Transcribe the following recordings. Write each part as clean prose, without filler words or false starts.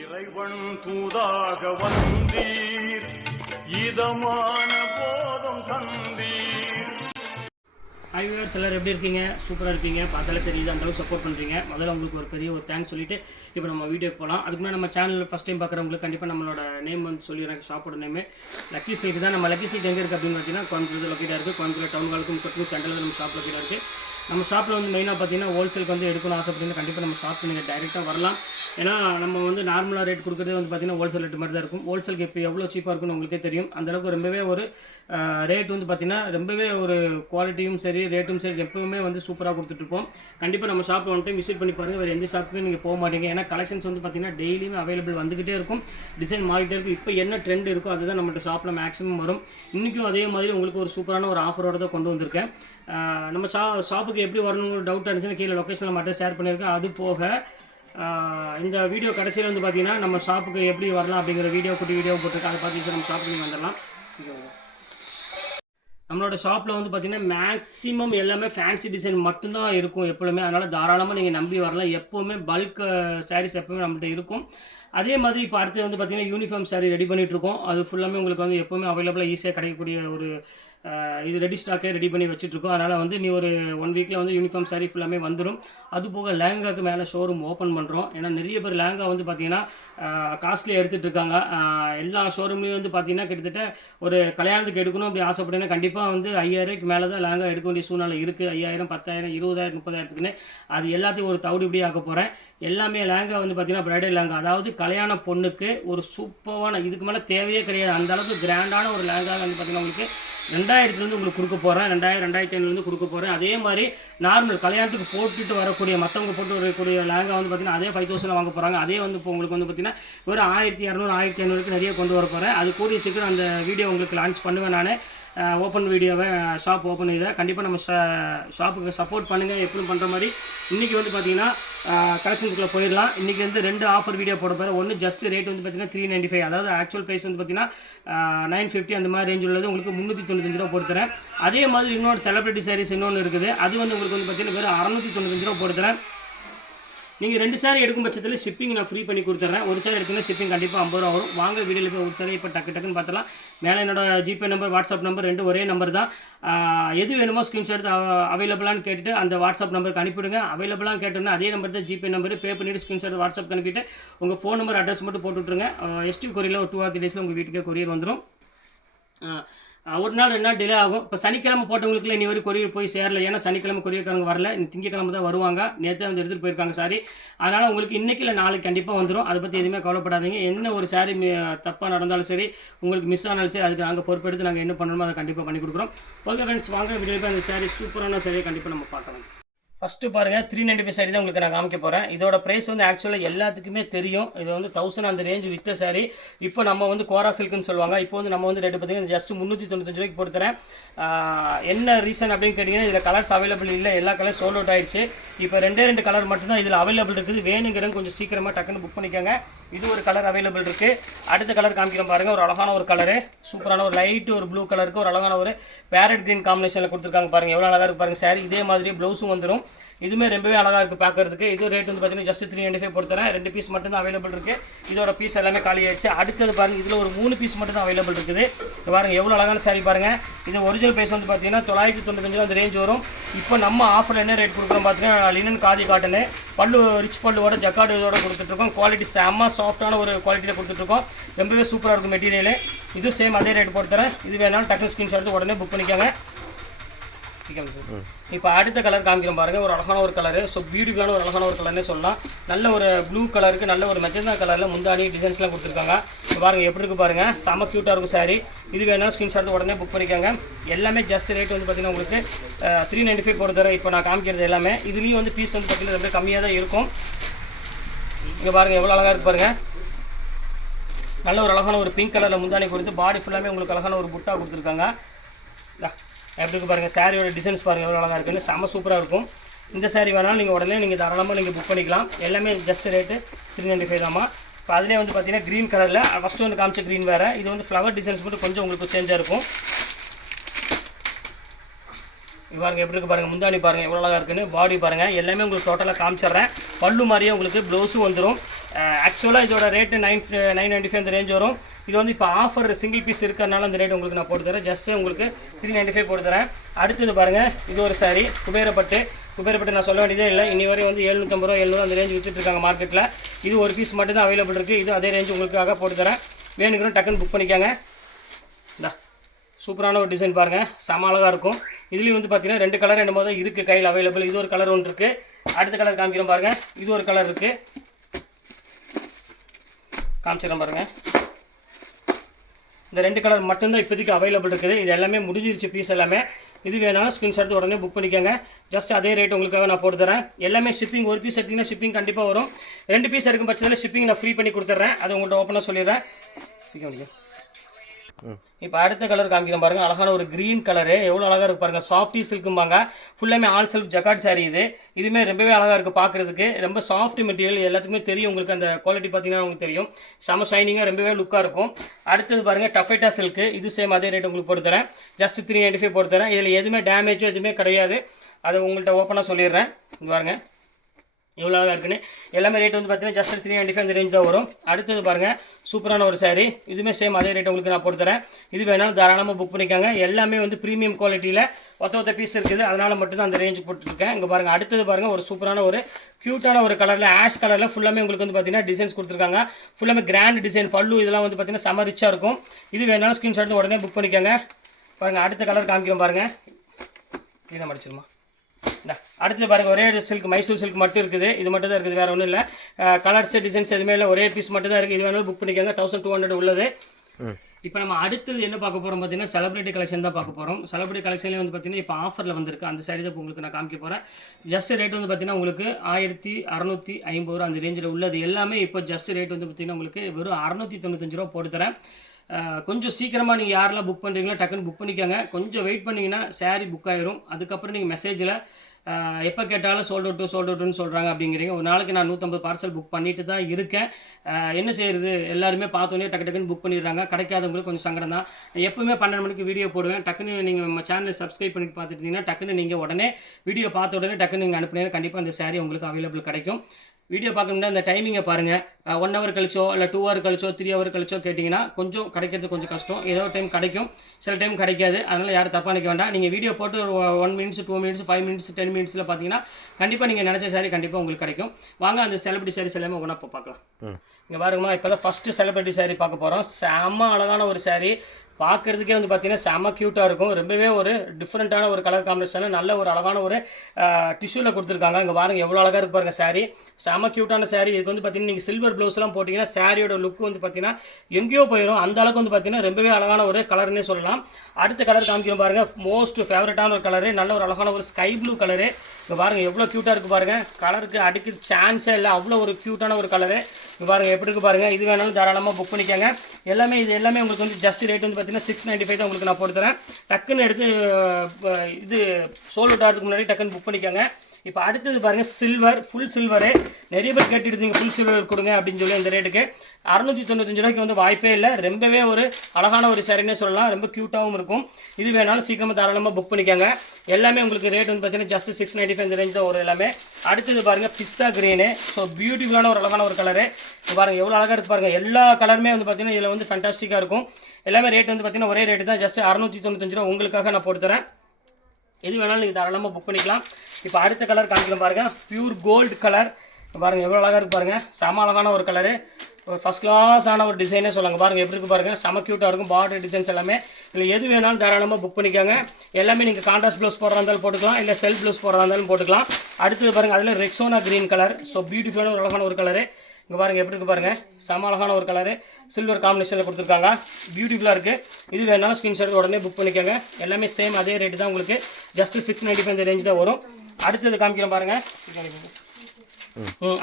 இறைவன் தூதாக வந்தீர், இதமான போதம் தந்தீர். ஹாய் வியூவர்ஸ், எல்லாரும் எப்படி இருக்கீங்க? சூப்பராக இருப்பீங்க, பார்த்தாலே தெரியுது, அந்தளவுக்கு சப்போர்ட் பண்ணுறீங்க. முதல்ல உங்களுக்கு ஒரு பெரிய ஒரு தேங்க்ஸ் சொல்லிட்டு இப்போ நம்ம வீடியோக்கு போகலாம். அதுக்கு முன்னாடி நம்ம சேனல் ஃபஸ்ட் டைம் பார்க்குறவங்களுக்கு கண்டிப்பாக நம்மளோட நேம் வந்து சொல்லிடுறேன். ஷாப்போட நேமு லக்கி சைட் தான். நம்ம லக்கி சைட் எங்கே இருக்குது அப்படின்னு பார்த்தீங்கன்னா கோயம்புத்தூர் லொக்கேட்டாக இருக்குது. கோயம்புத்தூர் டவுன் ஹாலுக்கும் கொட்டும் சென்டரில் நம்ம ஷாப் லொக்கேட்டாக இருக்குது. நம்ம ஷாப்பில் வந்து மெயினாக பார்த்தீங்கன்னா ஹோல்சேலுக்கு வந்து எடுக்கணும் ஆசைப்பட்டீங்கன்னா கண்டிப்பாக நம்ம ஷாப் நீங்கள் டைரெக்டாக வரலாம். ஏன்னா நம்ம வந்து நார்மலாக ரேட் கொடுக்குறதே வந்து பார்த்தீங்கன்னா ஹோல்சேல் ரேட் மாதிரி தான் இருக்கும். ஹோல்சேலுக்கு இப்போ எவ்வளோ சீப்பாக இருக்குன்னு உங்களுக்கே தெரியும். அந்தளவுக்கு ரொம்பவே ஒரு ரேட் வந்து பார்த்தீங்கன்னா ரொம்பவே ஒரு குவாலிட்டியும் சரி ரேட்டும் சரி எப்பவுமே வந்து சூப்பராக கொடுத்துட்ருப்போம். கண்டிப்பாக நம்ம ஷாப்பில் வந்துட்டு விசிட் பண்ணி பாருங்கள். வேறு எந்த ஷாப்புக்கும் நீங்கள் போக மாட்டீங்க. ஏன்னா கலெக்ஷன்ஸ் வந்து பார்த்தீங்கன்னா டெய்லியுமே அவைலபிள் வந்துகிட்டே இருக்கும். டிசைன் மாறிட்டே இருக்கும். இப்போ என்ன ட்ரெண்ட் இருக்கோ அதுதான் நம்மகிட்ட ஷாப்பில் மேக்ஸிமம் வரும். இன்றைக்கும் அதே மாதிரி உங்களுக்கு ஒரு சூப்பரான ஒரு ஆஃபரோடு தான் கொண்டு வந்திருக்கேன். நம்ம ஷாப்புக்கு எப்படி வரணுங்கிற டவுட் இருந்துச்சுன்னா கீழே லொக்கேஷனில் மட்டும் ஷேர் பண்ணியிருக்கேன். அது போக இந்த வீடியோ கடைசியில் வந்து பார்த்தீங்கன்னா நம்ம ஷாப்புக்கு எப்படி வரலாம் அப்படிங்கிற குட்டி வீடியோ போட்டிருக்கேன். அதை பார்த்து நம்ம ஷாப்புக்கு வந்துடலாம். நம்மளோட ஷாப்பில் வந்து பார்த்தீங்கன்னா மேக்ஸிமம் எல்லாமே ஃபேன்சி டிசைன் மட்டும்தான் இருக்கும் எப்பொழுதுமே. அதனால் தாராளமாக நீங்கள் நம்பி வரலாம். எப்போவுமே பல்க் சாரீஸ் எப்போவுமே நம்மள்கிட்ட இருக்கும். அதே மாதிரி இப்போ அடுத்து வந்து பார்த்தீங்கன்னா யூனிஃபார்ம் சாரீ ரெடி பண்ணிகிட்ருக்கோம். அது ஃபுல்லாமே உங்களுக்கு வந்து எப்போவுமே அவைலபிளாக ஈஸியாக கிடைக்கக்கூடிய ஒரு இது ரெடி ஸ்டாக்கே ரெடி பண்ணி வச்சுட்ருக்கோம். அதனால் வந்து நீ ஒரு 1 வீக்கில் வந்து யூனிஃபார்ம் சாரீ ஃபுல்லாமே வந்துடும். அது போக லேங்காக்கு மேலே ஷோரூம் ஓப்பன் பண்ணுறோம். ஏன்னா நிறைய பேர் லேங்கா வந்து பார்த்தீங்கன்னா காஸ்ட்லியாக எடுத்துகிட்டு இருக்காங்க. எல்லா ஷோரூம்லேயும் வந்து பார்த்தீங்கன்னா கிட்டத்தட்ட ஒரு கல்யாணத்துக்கு எடுக்கணும் அப்படி ஆசைப்பட்டீங்கன்னா கண்டிப்பாக வந்து 5000க்கு மேலே தான் லேங்கா எடுக்க வேண்டிய சூழ்நிலை இருக்குது. 5000, 10,000, 20,000, 30,000க்குன்னு அது எல்லாத்தையும் ஒரு தவிடுபடி ஆக்க போகிறேன். எல்லாமே லேங்கா வந்து பார்த்தீங்கன்னா பிரைடல் லேங்கா, அதாவது கல்யாண பொண்ணுக்கு ஒரு சூப்பரான இதுக்கு மேலே தேவையே கிடையாது. அந்தளவுக்கு கிராண்டான ஒரு லேங்கா வந்து பார்த்தீங்கன்னா உங்களுக்கு 2000 உங்களுக்கு கொடுக்க போகிறேன். 2000, 2500 கொடுக்க போகிறேன். அதே மாதிரி நார்மல் கல்யாணத்துக்கு போட்டுட்டு வரக்கூடிய மற்றவங்க போட்டு வரக்கூடிய லேங்கா வந்து பார்த்தீங்கன்னா அதே 5000 வாங்க போகிறாங்க. அதே வந்து இப்போ உங்களுக்கு வந்து பார்த்தீங்கன்னா ஒரு 1200, 1500க்கு நிறைய கொண்டு வர போகிறேன். அது கூடிய சீக்கிரம் அந்த வீடியோ உங்களுக்கு லான்ச் பண்ணுவேன். நான் ஓப்பன் வீடியோவை ஷாப் ஓப்பன் இதை கண்டிப்பாக நம்ம ஷாப்புக்கு சப்போர்ட் பண்ணுங்கள். எப்படி பண்ணுற மாதிரி இன்றைக்கி வந்து பார்த்தீங்கன்னா கலெக்ஷனுக்குள்ளே போயிடலாம். இன்றைக்கி வந்து 2 ஆஃபர் வீடியோ போட போகிறேன். ஒன்று ஜஸ்ட் ரேட் வந்து பார்த்தீங்கன்னா 395, அதாவது ஆக்சுவல் ப்ரைஸ் வந்து பார்த்தீங்கன்னா 950 அந்த மாதிரி ரேஞ்ச் உள்ளது உங்களுக்கு 395 ரூபா போட்டு தரேன். அதே மாதிரி இன்னொரு செலிபிரிட்டி சாரீஸ் இன்னொன்று இருக்குது. அது வந்து உங்களுக்கு வந்து பார்த்தீங்கன்னா வெறும் 695 ரூபா போட்டு தரேன். நீங்கள் 2 சாரி எடுக்கும் பட்சத்தில் ஷிப்பிங் நான் ஃப்ரீ பண்ணி கொடுத்துட்றேன். ஒரு சாரி எடுத்தீங்கன்னா ஷிப்பிங் கண்டிப்பாக 50 ரூபா வரும். வாங்க வீடியோவில் போய் ஒரு சாரி இப்போ டக்குன்னு பார்த்தலாம். மேலே என்னோட ஜிபே நம்பர், வாட்ஸ்அப் நம்பர் 2 ஒரே நம்பர் தான். எது வேணுமோ ஸ்க்ரீன்ஷாட் எடுத்து அவைலபிளான்னு கேட்டுட்டு அந்த வாட்ஸ்அப் நம்பருக்கு அனுப்பிவிடுங்க. அவைலபிளாக கேட்டோன்னா அதே நம்பர் தான் ஜிபே நம்பர். பே பண்ணிவிட்டு ஸ்க்ரீன்ஷாட் வாட்ஸ்அப் அனுப்பிட்டு உங்கள் ஃபோன் நம்பர் அட்ரஸ் மட்டும் போட்டு விட்ருங்க. எஸ்டி கொரியரில் ஒரு 2 or 3 days உங்கள் வீட்டுக்கே கொரியர் வந்துடும். ஒரு நாள் 2 நாள் டிலே ஆகும். இப்போ சனிக்கிழமை போட்டவங்களுக்குலாம் இனி வரைக்கும் கொரியர் போய் சேரல. ஏன்னா சனிக்கிழமை கொரியர்காரங்க வரல. திங்கக்கிழமை தான் வருவாங்க. நேற்று வந்து எடுத்துகிட்டு போயிருக்காங்க சாரி. அதனால் உங்களுக்கு இன்றைக்கி இல்லை நாளைக்கு கண்டிப்பாக வந்துடும். அதை பற்றி எதுவுமே கவலைப்படாதீங்க. என்ன ஒரு சாரி தப்பாக நடந்தாலும் சரி, உங்களுக்கு மிஸ் ஆனாலும் சரி, அதுக்கு நாங்கள் பொறுப்பெடுத்து நாங்கள் என்ன பண்ணணுமோ அதை கண்டிப்பாக பண்ணி கொடுக்குறோம். ஓகே ஃப்ரெண்ட்ஸ், வாங்க வீடியோவில் அந்த சாரி சூப்பரான சாரியை கண்டிப்பாக நம்ம பார்க்கலாம். ஃபஸ்ட்டு பாருங்கள், 395 சாரி தான் உங்களுக்கு நான் காமிக்க போகிறேன். இதோட ப்ரைஸ் வந்து ஆக்சுவலாக எல்லாத்துக்குமே தெரியும். இது வந்து 1000 அந்த ரேஞ்ச் வித்த சாரி. இப்போ நம்ம வந்து கோரா சில்க்குன்னு சொல்லுவாங்க. இப்போ வந்து நம்ம வந்து ரேட்டு பார்த்தீங்கன்னா ஜஸ்ட் 395 ரூபாய்க்கு போட்டு தரேன். என்ன ரீசன் அப்படின்னு கேட்டிங்கன்னா இதில் கலர்ஸ் அவைலபிள் இல்லை. எல்லா கலர் சோல்ட் அவுட் ஆகிடுச்சு. இப்போ 2 கலர் மட்டும்தான் இதில் அவைலபிள் இருக்குது. வேணுங்கிறவங்க கொஞ்சம் சீக்கிரமாக டக்குன்னு புக் பண்ணிக்கோங்க. இது ஒரு கலர் அவைலபிள் இருக்குது. அடுத்த கலர் காமிக்கிறோம் பாருங்கள். ஒரு அழகான ஒரு கலரு, சூப்பரான ஒரு லைட்டு ஒரு ப்ளூ கலருக்கு ஒரு அழகான ஒரு பேரட் க்ரீன் காம்பினேஷனில் கொடுத்துருக்காங்க பாருங்கள். எவ்வளோ அழகாக இருக்குது பாருங்கள் சாரி. இதே மாதிரி ப்ளவுஸும் வந்துடும். இதுவுமே ரொம்பவே அழகாக இருக்குது பார்க்குறதுக்கு. இது ரேட் வந்து பார்த்தீங்கன்னா ஜஸ்ட் 395 பொறுத்தரேன். 2 பீஸ் மட்டும் தான் அவைலபிள் இருக்குது. இதோட பீஸ் எல்லாமே காலி ஆயிடுச்சு. அடுத்தது பாருங்கள், இதில் ஒரு 3 பீஸ் மட்டும் தான் அவைலபிள் இருக்குது. பாருங்கள் எவ்வளோ அழகான சாரி பாருங்கள். இது ஒரிஜினல் ப்ரைஸ் வந்து பார்த்தீங்கன்னா 995 அந்த ரேஞ்ச் வரும். இப்போ நம்ம ஆஃபர் என்ன ரேட் கொடுக்குறோம் பார்த்தீங்கன்னா லினன் காதி காட்டனு பல்லு ரிச் பல்லுவோட ஜக்கார்டு இதோட கொடுத்துட்ருக்கோம். குவாலிட்டி செம்ம சாஃப்டான ஒரு குவாலிட்டியில் கொடுத்துட்ருக்கோம். ரொம்பவே சூப்பராக இருக்கும் மெட்டீரியல். இது சேம் அதே ரேட் போட்டுறேன். இது வேணாலும் டக்குனு ஸ்க்ரீன்ஷாட் எடுத்து உடனே புக் பண்ணிக்கோங்க. இப்போ அடுத்த கலர் காமிக்கிறோம் பாருங்கள். ஒரு அழகான ஒரு கலரு, ஸோ பியூட்டிஃபுல்லான ஒரு அழகான ஒரு கலர்னே சொல்லலாம். நல்ல ஒரு ப்ளூ கலருக்கு நல்ல ஒரு மெஜந்தா கலரில் முந்தானி டிசைன்ஸ்லாம் கொடுத்துருக்காங்க. இப்போ பாருங்கள் எப்படி இருக்குது பாருங்கள். செம்ம க்யூட்டாக இருக்கும் சாரி. இது வேணாலும் ஸ்க்ரீன்ஷாட் உடனே புக் பண்ணிக்கோங்க. எல்லாமே ஜஸ்ட் ரேட் வந்து பார்த்திங்கன்னா உங்களுக்கு 395 போட்டு தரேன். இப்போ நான் காமிக்கிறது எல்லாமே இதுலேயும் வந்து பீஸ் வந்து பார்த்திங்கன்னா ரொம்ப கம்மியாக தான் இருக்கும். இங்கே பாருங்கள் எவ்வளோ அழகாக இருக்குது பாருங்கள். நல்ல ஒரு அழகான ஒரு பிங்க் கலரில் முந்தானி கொடுத்து பாடி ஃபுல்லாமே உங்களுக்கு அழகான ஒரு புட்டா கொடுத்துருக்காங்க. எப்படி இருக்குது பாருங்கள். சாரியோட டிசைன்ஸ் பாருங்கள் எவ்வளோ அழகாக இருக்குன்னு. செம்ம சூப்பராக இருக்கும். இந்த சாரி வேணாலும் நீங்கள் உடனே நீங்கள் தாராளமாக நீங்கள் புக் பண்ணிக்கலாம். எல்லாமே ஜஸ்ட் ரேட்டு 395 தாம்மா. இப்போ அதிலே வந்து பார்த்தீங்கன்னா க்ரீன் கலரில் ஃபஸ்ட்டு வந்து காமிச்ச க்ரீன் வேறு. இது வந்து ஃப்ளவர் டிசைன்ஸ் மட்டும் கொஞ்சம் உங்களுக்கு சேஞ்சாக இருக்கும். பாருங்கள் எப்படி இருக்குது பாருங்கள். முந்தானி பாருங்கள் எவ்வளோ அழகாக இருக்குன்னு. பாடி பாருங்கள் எல்லாமே உங்களுக்கு டோட்டலாக காமிச்சிட்றேன். பல்லு மாதிரியே உங்களுக்கு ப்ளவுஸும் வந்துடும். ஆக்சுவலாக இதோட ரேட்டு 995 அந்த ரேஞ்ச் வரும். இது வந்து இப்போ ஆஃபர் சிங்கிள் பீஸ் இருக்கிறதுனால அந்த ரேட் உங்களுக்கு நான் போட்டு தரேன். ஜஸ்ட்டு உங்களுக்கு 395 போட்டு தரேன். அடுத்தது பாருங்கள், இது ஒரு சாரி குபேரப்பட்டு நான் சொல்ல வேண்டியதே இல்லை. இனி வரையும் வந்து 750 ரூபா 700 அந்த ரேஞ்ச் விற்றுட்ருக்காங்க மார்க்கெட்டில். இது ஒரு பீஸ் மட்டும் தான் அவைலபிள் இருக்குது. இது அதே ரேஞ்ச் உங்களுக்காக போட்டு தரேன். வேணுங்கிறோம் டக்குன்னு புக் பண்ணிக்காங்க. இந்தா சூப்பரான ஒரு டிசைன் பாருங்கள், செம அழகாக இருக்கும். இதுலேயும் வந்து பார்த்தீங்கன்னா 2 கலர் என்னமோ தான் இருக்குது கையில் அவைலபிள். இது ஒரு கலர் ஒன்று இருக்குது. அடுத்த கலர் காமிக்கிறோம் பாருங்கள். இது ஒரு கலர் இருக்குது, காமிச்சிடறேன் பாருங்கள். இந்த 2 கலர் மட்டும்தான் இப்போதைக்கு அவைலபிள் இருக்குது. இது எல்லாமே முடிஞ்சிருச்சு பீஸ் எல்லாமே. இது வேணாலும் ஸ்க்ரீன்ஷாட் எடுத்து உடனே புக் பண்ணிக்கோங்க. ஜஸ்ட் அதே ரேட் உங்களுக்காக நான் போட்டு தரேன். எல்லாமே ஷிப்பிங், ஒரு பீஸ் எடுத்திங்கன்னா ஷிப்பிங் கண்டிப்பாக வரும். 2 பீஸ் இருக்கும் பட்சத்தில் ஷிப்பிங் நான் ஃப்ரீ பண்ணி கொடுத்துட்றேன். அது உங்கள்கிட்ட ஓப்பனாக சொல்லிடுறேன். இப்போ அடுத்த கலர் காமிக்கிறேன் பாருங்கள். அழகான ஒரு க்ரீன் கலரு, எவ்வளோ அழகாக இருக்குது பாருங்கள். சாஃப்டி சில்க்கும்பாங்க, ஃபுல்லாமே ஆல் செல்ஃப் ஜக்கார்ட் சாரீ. இதுவுமே ரொம்பவே அழகாக இருக்குது பார்க்குறதுக்கு. ரொம்ப சாஃப்ட் மெட்டீரியல், எல்லாத்துக்குமே தெரியும் உங்களுக்கு. அந்த குவாலிட்டி பார்த்தீங்கன்னா உங்களுக்கு தெரியும், செம ஷைனிங்காக ரொம்பவே லுக்காக இருக்கும். அடுத்தது பாருங்கள் டஃபேட்டா சில்க்கு. இது சேம் அதே ரேட் உங்களுக்கு போட்டு தரேன். ஜஸ்ட் 395 போட்டு தரேன். இதில் எதுவுமே டேமேஜோ எதுவுமே கிடையாது. அதை உங்கள்கிட்ட ஓப்பனாக சொல்லிடுறேன். இது பாருங்கள் எவ்வளோ அழகாக இருக்குன்னு. எல்லாமே ரேட் வந்து பார்த்தீங்கன்னா ஜஸ்ட் 395 அந்த ரேஞ்ச் தான் வரும். அடுத்தது பாருங்கள் சூப்பரான ஒரு சாரீ. இதுவுமே சேம் அதே ரேட் உங்களுக்கு நான் போட்டு தரேன். இது வேணாலும் தாராளமாக புக் பண்ணிக்காங்க. எல்லாமே வந்து ப்ரீமியம் குவாலிட்டியில் ஒத்த பீஸ் இருக்குது, அதனால் மட்டும்தான் அந்த ரேஞ்ச் போட்டுருக்கேன். இங்கே பாருங்கள். அடுத்தது பாருங்கள், ஒரு சூப்பரான ஒரு க்யூட்டான ஒரு கலரில், ஆஷ் கலரில் ஃபுல்லாமே உங்களுக்கு வந்து பார்த்தீங்கன்னா டிசைன்ஸ் கொடுத்துருக்காங்க. ஃபுல்லாமே கிராண்ட் டிசைன், பல்லு இதெல்லாம் வந்து பார்த்தீங்கன்னா செம ரிச்சாக இருக்கும். இது வேணாலும் ஸ்க்ரீன்ஷாட் உடனே புக் பண்ணிக்கோங்க. பாருங்கள் அடுத்த கலர் காமிக்கிறோம் பாருங்கள். இதை மடிச்சிருமா. அடுத்தது பாருங்கள், ஒரே சில்க், மைசூர் சில்க் மட்டும் இருக்குது. இது மட்டும் தான் இருக்குது, வேறு ஒன்றும் இல்லை. கலர்ஸ் டிசைன்ஸ் எதுவுமே இல்லை, ஒரே பீஸ் மட்டும் தான் இருக்குது. இது வேணாலும் புக் பண்ணிக்கோங்க. 1200 உள்ளது. இப்போ நம்ம அடுத்தது என்ன பார்க்க போகிறோம் பார்த்தீங்கன்னா செலிபிரிட்டி கலெக்ஷன் தான் பார்க்க போகிறோம். செலிபிரிட்டி கலெக்ஷன்லேயே வந்து பார்த்தீங்கன்னா இப்போ ஆஃபரில் வந்திருக்கு. அந்த சாரி தான் உங்களுக்கு நான் காமிக்க போகிறேன். ஜஸ்ட் ரேட் வந்து பார்த்தீங்கன்னா உங்களுக்கு 1650 ரூபா அந்த ரேஞ்சில் உள்ளது. எல்லாமே இப்போ ஜஸ்ட் ரேட் வந்து பார்த்தீங்கன்னா உங்களுக்கு வெறும் 695 ரூபா போட்டு தரேன். கொஞ்சம் சீக்கிரமாக நீங்கள் யாரெல்லாம் புக் பண்ணுறீங்களோ டக்குன்னு புக் பண்ணிக்கோங்க. கொஞ்சம் வெயிட் பண்ணிங்கன்னா சாரீ புக் ஆகிரும். அதுக்கப்புறம் நீங்கள் மெசேஜில் எப்போ கேட்டாலும் சோல்ட் அவுட்டுன்னு சொல்கிறாங்க அப்படிங்கிறீங்க. ஒரு நாளைக்கு நான் 150 பார்சல் புக் பண்ணிட்டு தான் இருக்கேன். என்ன செய்கிறது, எல்லாருமே பார்த்தோன்னே டக்குன்னு புக் பண்ணிடுறாங்க. கிடைக்காதவங்களுக்கு கொஞ்சம் சங்கடம் தான். எப்பவுமே 12 மணிக்கு வீடியோ போடுவேன். டக்குன்னு நீங்கள் நம்ம சேனலை சப்ஸ்கிரைப் பண்ணிட்டு பார்த்துட்டீங்கன்னா டக்குன்னு நீங்கள் உடனே வீடியோ பார்த்த உடனே டக்குன்னு நீங்கள் அனுப்புனீங்கன்னா கண்டிப்பாக அந்த சாரீ உங்களுக்கு அவைலபிள் கிடைக்கும். வீடியோ பார்க்கணுன்னா அந்த டைமிங்கை பாருங்கள். 1 ஹவர் கழிச்சோ இல்லை 2 ஹவர் கழிச்சோ 3 ஹவர் கழிச்சோ கேட்டிங்கன்னா கொஞ்சம் கிடைக்கிறது கொஞ்சம் கஷ்டம். ஏதோ டைம் கிடைக்கும், சில டைம் கிடைக்காது. அதனால் யாரும் தப்பாக நினைக்க வேண்டாம். நீங்கள் வீடியோ போட்டு ஒரு 1 மினிட்ஸ் 2 மினிட்ஸ் 5 மினிட்ஸ் 10 மினிட்ஸில் பார்த்தீங்கன்னா கண்டிப்பாக நீங்கள் நினச்ச சாரி கண்டிப்பாக உங்களுக்கு கிடைக்கும். வாங்க அந்த செலிபிரிட்டி சாரீஸ் எல்லாமே ஒன்றா இப்போ பார்க்கலாம். இங்கே பாருங்கம்மா, இப்போ தான் ஃபஸ்ட்டு செலிபிரிட்டி சாரீ பார்க்க போகிறோம். செம்ம அழகான ஒரு சாரீ, பார்க்குறதுக்கே வந்து பார்த்தீங்கன்னா செம்ம க்யூட்டாக இருக்கும். ரொம்பவே ஒரு டிஃப்ரெண்ட்டான ஒரு கலர் காம்பினேஷனில் நல்ல ஒரு அழகான ஒரு டிஷ்யூவில் கொடுத்துருக்காங்க. இங்கே பாருங்கள் எவ்வளோ அழகாக இருக்கு பாருங்கள் சாரீ. செம்ம க்யூட்டான சாரீ. இதுக்கு வந்து பார்த்தீங்கன்னா நீங்கள் சில்வர் ப்ளவுஸ்லாம் போட்டிங்கன்னா சாரியோட லுக் வந்து பார்த்தீங்கன்னா எங்கேயோ போயிடும். அந்த அளவுக்கு வந்து பார்த்தீங்கன்னா ரொம்பவே அழகான ஒரு கலர்னே சொல்லலாம். அடுத்த கலர் காமிக்கிறோம் பாருங்கள், மோஸ்ட் ஃபேவரட்டான ஒரு கலரு, நல்ல ஒரு அழகான ஒரு ஸ்கை ப்ளூ கலரு. இங்கே பாருங்கள் எவ்வளோ க்யூட்டாக இருக்குது பாருங்கள். கலருக்கு அடிக்க சான்ஸே இல்லை, அவ்வளோ ஒரு க்யூட்டான ஒரு கலரு. இங்கே பாருங்கள் எப்படி இருக்குது பாருங்கள். இது வேணாலும் தாராளமாக புக் பண்ணிக்கோங்க. இது எல்லாமே உங்களுக்கு வந்து ஜஸ்ட் ரேட் வந்து பார்த்தீங்கன்னா 695 தான் உங்களுக்கு நான் போட்டு தரேன். டக்குன்னு எடுத்து இது சோல்ட் அவுட் ஆகிறதுக்கு முன்னாடி டக்குன்னு புக் பண்ணிக்கோங்க. இப்போ அடுத்தது பாருங்கள் சில்வர், ஃபுல் சில்வரு. நிறைய பேர் கேட்டுட்டு இருந்தீங்க ஃபுல் சில்வர் கொடுங்க அப்படின்னு சொல்லி. இந்த ரேட்டுக்கு 695 ரூபாய்க்கு வந்து வாய்ப்பே இல்லை. ரொம்பவே ஒரு அழகான ஒரு சாரின்னே சொல்லலாம். ரொம்ப க்யூட்டாகவும் இருக்கும். இது வேணாலும் சீக்கிரமாக தாராளமாக புக் பண்ணிக்கோங்க. எல்லாமே உங்களுக்கு ரேட் வந்து பார்த்தீங்கன்னா ஜஸ்ட் 695 இந்த ரேஞ்ச் தான் வரும் எல்லாமே. அடுத்தது பாருங்கள் பிஸ்தா க்ரீனு. ஸோ பியூட்டிஃபுல்லான ஒரு அழகான ஒரு கலரு. பாருங்கள் எவ்வளோ அழகாக இருக்குது பாருங்கள். எல்லா கலருமே வந்து பார்த்தீங்கன்னா இதில் வந்து ஃபேண்டாஸ்டிக்காக இருக்கும். எல்லாமே ரேட் வந்து பார்த்தீங்கன்னா ஒரே ரேட்டு தான், ஜஸ்ட் 695 ரூபா உங்களுக்காக நான் போட்டு தரேன். எது வேணாலும் நீங்கள் தாராளமாக புக் பண்ணிக்கலாம். இப்போ அடுத்த கலர் காமிக்கலாம் பாருங்கள், பியூர் கோல்டு கலர். பாருங்கள் எவ்வளோ அழகாக இருக்குது பாருங்கள். செம அழகான ஒரு கலரு, ஒரு ஃபஸ்ட் கிளாஸான ஒரு டிசைனே சொல்லுங்க. பாருங்கள் எப்படி இருக்குது பாருங்கள், செம க்யூட்டாக இருக்கும். பார்டர் டிசைன்ஸ் எல்லாமே இல்லை எது வேணாலும் தாராளமாக புக் பண்ணிக்கோங்க. எல்லாமே நீங்கள் கான்ட்ராஸ்ட் ப்ளவுஸ் போடுறா இருந்தாலும் போட்டுக்கலாம், இல்லை செல்ஃப் ப்ளவுஸ் போடுறா இருந்தாலும் போட்டுக்கலாம். அடுத்தது பாருங்கள், அதில் ரெக்ஸோனா க்ரீன் கலர். ஸோ பியூட்டிஃபுல்லான ஒரு அழகான ஒரு கலரு. இங்கே பாருங்கள் எப்படி இருக்குது பாருங்கள், செம அழகான ஒரு கலரு, சில்வர் காம்பினேஷனில் கொடுத்துருக்காங்க. பியூட்டிஃபுல்லாக இருக்குது. இது வேணாலும் ஸ்க்ரீன்ஷாட் உடனே புக் பண்ணிக்கோங்க. எல்லாமே சேம் அதே ரேட்டு தான் உங்களுக்கு, ஜஸ்ட் 695 ரேஞ்ச் தான் வரும். அடுத்தது காமிக்கிறேன் பாருங்கள்.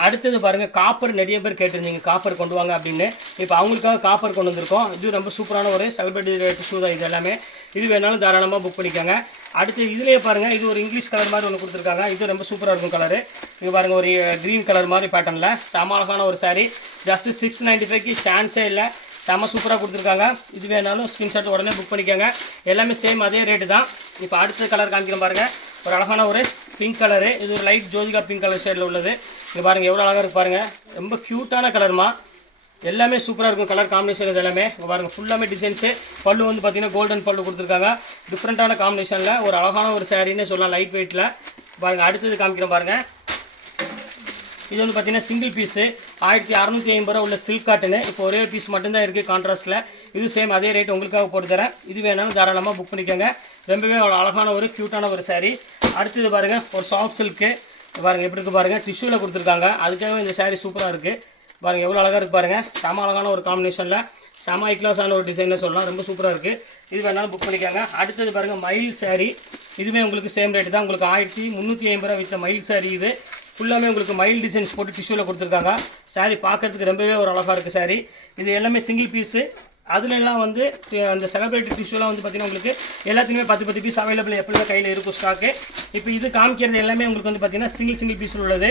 அடுத்தது பாருங்கள், காப்பர். நிறைய பேர் கேட்டிருந்தீங்க காப்பர் கொண்டு வாங்க அப்படின்னு. இப்போ அவங்களுக்காக காப்பர் கொண்டு வந்திருக்கோம். இது ரொம்ப சூப்பரான ஒரு செலிபிரிட்டி டிஷ்யூ தான் இது எல்லாமே. இது வேணாலும் தாராளமாக புக் பண்ணிக்கோங்க. அடுத்து இதுலேயே பாருங்கள், இது ஒரு இங்கிலீஷ் கலர் மாதிரி ஒன்று கொடுத்துருக்காங்க. இது ரொம்ப சூப்பராக இருக்கும் கலரு. இது பாருங்கள், ஒரு க்ரீன் கலர் மாதிரி பேட்டர்னில் செம அழகான ஒரு சாரீ. ஜஸ்ட் 695க்கு சான்ஸே இல்லை, செம சூப்பராக கொடுத்துருக்காங்க. இது வேணாலும் ஸ்க்ரீன்ஷாட் உடனே புக் பண்ணிக்கோங்க. எல்லாமே சேம் அதே ரேட்டு தான். இப்போ அடுத்த கலர் காமிக்கிறோம் பாருங்கள், ஒரு அழகான ஒரு பிங்க் கலரு, இது ஒரு லைட் ஜோதிகா பிங்க் கலர் ஷேடில் உள்ளது. இங்கே பாருங்கள் எவ்வளோ அழகாக இருக்கு பாருங்கள், ரொம்ப க்யூட்டான கலர்மா, எல்லாமே சூப்பராக இருக்கும் கலர் காம்பினேஷன். இது எல்லாமே இங்கே பாருங்கள் ஃபுல்லாமே டிசைன்ஸு. பல்லு வந்து பார்த்திங்கன்னா கோல்டன் பல்லு கொடுத்துருக்காங்க, டிஃப்ரெண்ட்டான காம்பினேஷனில் ஒரு அழகான ஒரு சாரீன்னு சொல்லலாம், லைட் வெயிட்டில். பாருங்கள் அடுத்தது காமிக்கிறேன் பாருங்கள். இது வந்து பார்த்திங்கன்னா சிங்கிள் பீஸு 1650 ரூபா உள்ள சில்க் காட்டனு. இப்போ ஒரே பீஸ் மட்டும்தான் இருக்குது கான்ட்ராஸ்ட்டில். இது சேம் அதே ரேட் உங்களுக்காக போட்டு தரேன். இது வேணாலும் தாராளமாக புக் பண்ணிக்கோங்க. ரொம்பவே அழகான ஒரு க்யூட்டான ஒரு சாரீ. அடுத்தது பாருங்கள் ஒரு சாஃப்ட் சில்க்கு. பாருங்கள் எப்படி இருக்குது பாருங்கள், டிஷ்யூவில் கொடுத்துருக்காங்க. அதுக்காக இந்த சாரீ சூப்பராக இருக்குது. பாருங்கள் எவ்வளோ அழகாக இருக்குது பாருங்கள், செம அழகான ஒரு காம்பினேஷனில், செம ஹை கிளாஸான ஒரு டிசைனில் சொல்லலாம், ரொம்ப சூப்பராக இருக்குது. இது வேணாலும் புக் பண்ணிக்கோங்க. அடுத்தது பாருங்கள் மயில் சாரீ. இதுவே உங்களுக்கு சேம் ரேட்டு தான், உங்களுக்கு 1350 ரூபா வித்த மயில் சாரீ. இது ஃபுல்லாமே உங்களுக்கு மயில் டிசைன்ஸ் போட்டு டிஷ்யூவில் கொடுத்துருக்காங்க. சாரீ பார்க்குறதுக்கு ரொம்பவே ஒரு அழகாக இருக்குது சாரீ. இது எல்லாமே சிங்கிள் பீஸு. அதுலலாம் வந்து அந்த செலிப்ரேட்டி டிஷ்யூலாம் வந்து பார்த்திங்கன்னா உங்களுக்கு எல்லாத்துலேயுமே 10 பீஸ் அவைலபிள் எப்பவுமே கையில் இருக்கும் ஸ்டாக்கு. இப்போ இது காமிக்கிறது எல்லாமே உங்களுக்கு வந்து பார்த்திங்கன்னா சிங்கிள் பீஸில் உள்ளது.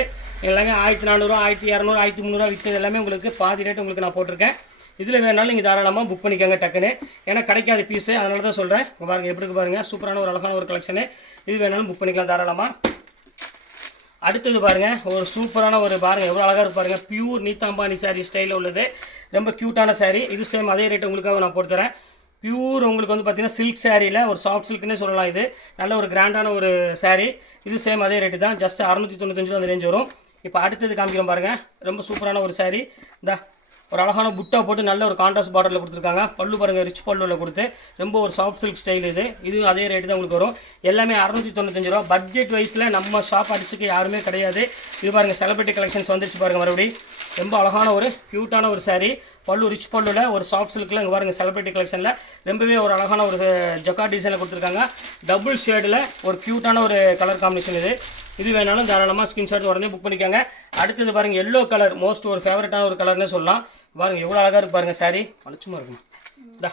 எல்லாமே 1400, 1200, 1300 விற்றது எல்லாமே உங்களுக்கு பாதி ரேட் உங்களுக்கு நான் போட்டிருக்கேன். இதில் வேணாலும் நீங்கள் தாராளமாக புக் பண்ணிக்கோங்க டக்குன்னு, ஏன்னா கிடைக்காத பீஸு, அதனால தான் சொல்கிறேன். பாருங்கள் எப்படி இருக்கு பாருங்கள், சூப்பரான ஒரு அழகான ஒரு கலெக்ஷனு. இது வேணாலும் புக் பண்ணிக்கலாம் தாராளமாக. அடுத்தது பாருங்கள் ஒரு சூப்பரான ஒரு பாருங்கள் எவ்வளோ அழகாக இருக்கு பாருங்கள், பியூர் நீத்தாம்பானி சாரீ ஸ்டைலில் உள்ளது, ரொம்ப க்யூட்டான சாரீ. இது சேம் அதே ரேட்டு உங்களுக்காக நான் போட்டு தரேன். பியூர் உங்களுக்கு வந்து பார்த்திங்கன்னா சில்க் சாரியில் ஒரு சாஃப்ட் சில்க்னே சொல்லலாம். இது நல்ல ஒரு கிராண்டான ஒரு சாரீ. இது சேம் அதே ரேட்டு தான், ஜஸ்ட் 695 ரூபா அந்த ரேஞ்ச் வரும். இப்போ அடுத்தது காமிக்கிறோம் பாருங்கள், ரொம்ப சூப்பரான ஒரு சாரீ. இந்த ஒரு அழகான புட்டா போட்டு நல்ல ஒரு கான்ட்ராஸ்ட் பார்டரில் கொடுத்துருக்காங்க. பல்லு பாருங்கள் ரிச் பல்லுவில் கொடுத்து ரொம்ப ஒரு சாஃப்ட் சில்க் ஸ்டைல். இது அதே ரேட்டு தான் உங்களுக்கு வரும். எல்லாமே 695 ரூபா. பட்ஜெட் வைஸில் நம்ம ஷாப் அடிச்சுக்க யாருமே கிடையாது. இது பாருங்கள் செலிபிரிட்டி கலெக்ஷன்ஸ் வந்துருச்சு பாருங்கள் மறுபடியும். ரொம்ப அழகான ஒரு க்யூட்டான ஒரு சாரீ, பல்லு ரிச் பல்லுவில் ஒரு சாஃப்ட் சில்கில். இங்கே பாருங்கள் செலிபிரிட்டி கலெக்ஷனில் ரொம்பவே ஒரு அழகான ஒரு ஜக்கா டிசைனில் கொடுத்துருக்காங்க. டபுள் ஷேடில் ஒரு க்யூட்டான ஒரு கலர் காம்பினேஷன். இது வேணாலும் தாராளமாக ஸ்கிரீன்ஷாட் உடனே புக் பண்ணிக்கோங்க. அடுத்தது பாருங்கள் எல்லோ கலர், மோஸ்ட் ஒரு ஃபேவரட்டான ஒரு கலர்னே சொல்லலாம். பாருங்கள் எவ்வளோ அழகாக இருக்குது பாருங்கள் சாரீ, அழைச்சுமா இருக்குமா டா,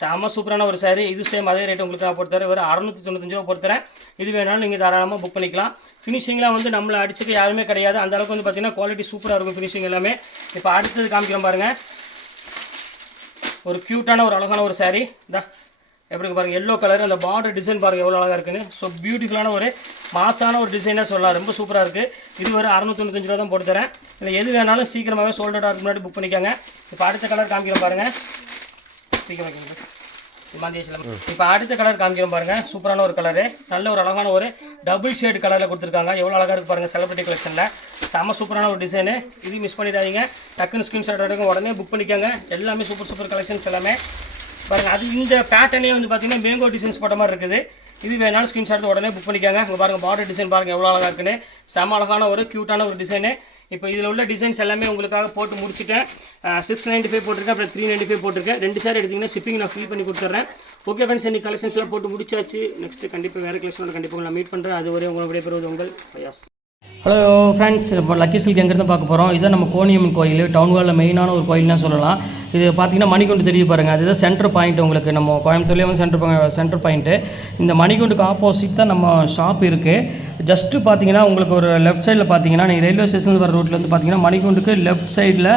செம்ம சூப்பரான ஒரு சாரீ. இது சேம் அதே ரேட்டு உங்களுக்கு நான் பொறுத்தரேன், ஒரு 695 ரூபா பொறுத்தரேன். இது வேணாலும் நீங்கள் தாராளமாக புக் பண்ணிக்கலாம். ஃபினிஷிங்லாம் வந்து நம்மளை அடிச்சுக்க யாருமே கிடையாது, அந்தளவுக்கு வந்து பார்த்திங்கன்னா குவாலிட்டி சூப்பராக இருக்கும் ஃபினிஷிங் எல்லாமே. இப்போ அடுத்தது காமிக்கிறோம் பாருங்கள், ஒரு க்யூட்டான ஒரு அழகான ஒரு சாரீ. டா எப்படி பாருங்கள் எல்லோ கலர், அந்த பார்டர் டிசைன் பாருங்கள் எவ்வளோ அழகாக இருக்குன்னு. ஸோ பியூட்டிஃபுல்லான ஒரு மாசான ஒரு டிசைனாக சொல்லலாம், ரொம்ப சூப்பராக இருக்குது. இது ஒரு 695 ரூபா தான் போட்டு தரேன். இல்லை எது வேணாலும் சீக்கிரமாகவே சோல்ட் அவுட் முன்னாடி புக் பண்ணிக்கோங்க. இப்போ அடுத்த கலர் காமிக்கிறோம் பாருங்கள், சீக்கிரம் வைக்கணும் மாந்தேசில். இப்போ அடுத்த கலர் காமிக்கிறோம் பாருங்கள், சூப்பரான ஒரு கலரு, நல்ல ஒரு அழகான ஒரு டபுள் ஷேட் கலரில் கொடுத்துருக்காங்க. எவ்வளோ அழகாக இருக்குது பாருங்கள் செலிபிரிட்டி கலெக்ஷனில், செம சூப்பரான ஒரு டிசைனு. இது மிஸ் பண்ணிடாதீங்க, டக்குன்னு ஸ்க்ரீன்ஷாட் எடுங்க, உடனே புக் பண்ணிக்கோங்க. எல்லாமே சூப்பர் கலெக்ஷன்ஸ் எல்லாமே பாருங்கள். அது இந்த பேட்டர்னே வந்து பார்த்திங்கன்னா மேங்கோ டிசைன்ஸ் போட்ட மாதிரி இருக்குது. இது வேணாலும் ஸ்க்ரீன்ஷாட் உடனே புக் பண்ணிக்கோங்க. இங்கே பாருங்கள் பார்டர் டிசைன் பாருங்கள் எவ்வளோ அழகாக இருக்குன்னு, செம அழகான ஒரு க்யூட்டான ஒரு டிசைனு. இப்போ இதில் உள்ள டிசைன்ஸ் எல்லாமே உங்களுக்காக போட்டு முடிச்சுட்டேன். 695 போட்டிருக்கேன், அப்புறம் 395 போட்டிருக்கேன். 2 சாரி எடுத்திங்கன்னா ஷிப்பிங் நான் ஃப்ரீ பண்ணி கொடுத்துட்றேன். ஓகே ஃப்ரெண்ட்ஸ், இன்னைக்கு கலெக்ஷன்ஸ்லாம் போட்டு முடிச்சாச்சு. நெக்ஸ்ட்டு கண்டிப்பாக வேறு கலெக்ஷனோட கண்டிப்பாக நான் மீட் பண்ணுறேன். அது வரை உங்களை விடைபெறுவது உங்கள் பயாஸ். ஹலோ ஃப்ரெண்ட்ஸ், இப்போ லக்கி சில்க் எங்கேருந்து பார்க்க போகிறோம். இதுதான் நம்ம கோணியம்மன் கோயில், டவுன் ஹாலில் மெயினான ஒரு கோயில்னு சொல்லலாம். இது பார்த்தீங்கன்னா மணிகுண்டு தெரிய பாருங்கள், அதுதான் சென்டர் பாயிண்ட். உங்களுக்கு நம்ம கோயம்புத்தூர்லேயே வந்து சென்டர் பாயிண்ட்டு. இந்த மணிகுண்டுக்கு ஆப்போசிட் தான் நம்ம ஷாப் இருக்குது. ஜஸ்ட்டு பார்த்தீங்கன்னா உங்களுக்கு ஒரு லெஃப்ட் சைடில் பார்த்தீங்கன்னா நீங்கள் ரயில்வே ஸ்டேஷன் வர ரூட்டில் வந்து பார்த்தீங்கன்னா மணிகுண்டுக்கு லெஃப்ட் சைடில்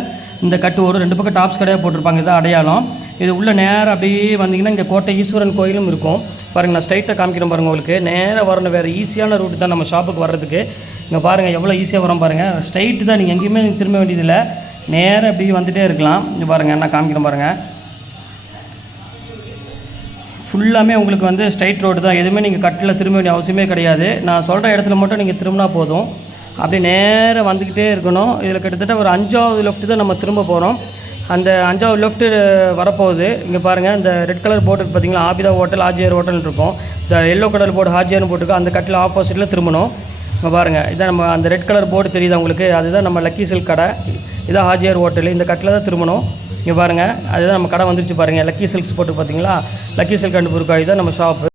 இந்த கட்டு ஒரு 2 பக்கம் டாப்ஸ் கடையாக போட்டிருப்பாங்க, இதுதான் அடையாளம். இது உள்ள நேராக அப்படியே வந்தீங்கன்னா இங்கே கோட்டை ஈஸ்வரன் கோயிலும் இருக்கும் பாருங்கள். நான் ஸ்ட்ரைட்டாக காமிக்கிறேன் பாருங்கள், உங்களுக்கு நேராக வரணும், வேறு ஈஸியான ரூட்டு தான் நம்ம ஷாப்புக்கு வர்றதுக்கு. இங்கே பாருங்கள் எவ்வளோ ஈஸியாக வரோம் பாருங்கள், ஸ்ட்ரைட்டு தான், நீங்கள் எங்கேயுமே திரும்ப வேண்டியதில்லை, நேராக அப்படியே வந்துகிட்டே இருக்கலாம். இங்கே பாருங்கள் நான் காமிக்கிறேன் பாருங்கள், ஃபுல்லாமே உங்களுக்கு வந்து ஸ்ட்ரைட் ரோடு தான், எதுவுமே நீங்கள் கட்டில் திரும்ப வேண்டிய அவசியமே கிடையாது. நான் சொல்கிற இடத்துல மட்டும் நீங்கள் திரும்பினா போதும், அப்படியே நேராக வந்துக்கிட்டே இருக்கணும். இதில் கிட்டத்தட்ட ஒரு 5வது லெஃப்ட்டு தான் நம்ம திரும்ப போகிறோம். அந்த 5வது லெஃப்ட்டு வரப்போகுது. இங்கே பாருங்கள் இந்த ரெட் கலர் போர்டு பார்த்தீங்களா, ஆபிதா ஹோட்டல், ஆஜியர் ஹோட்டல் இருக்கும். இந்த எல்லோ கலர் போர்டு ஹாஜியர்னு போட்டுருக்கு, அந்த கட்டில் ஆப்போசிட்டில் திரும்பணும். இங்கே பாருங்கள் இதான் நம்ம அந்த ரெட் கலர் போர்டு தெரியுது உங்களுக்கு, அதுதான் நம்ம லக்கி சில்க் கடை, இதான் ஹாஜியர் ஹோட்டல், இந்த கட்டில் தான் திரும்பணும். இங்கே பாருங்கள் அதுதான் நம்ம கடை வந்துருச்சு பாருங்கள், லக்கி சில்க்ஸ் போட்டு பார்த்தீங்களா, லக்கி சில்க் அண்ட் புர்கா, இதுதான் நம்ம ஷாப்பு.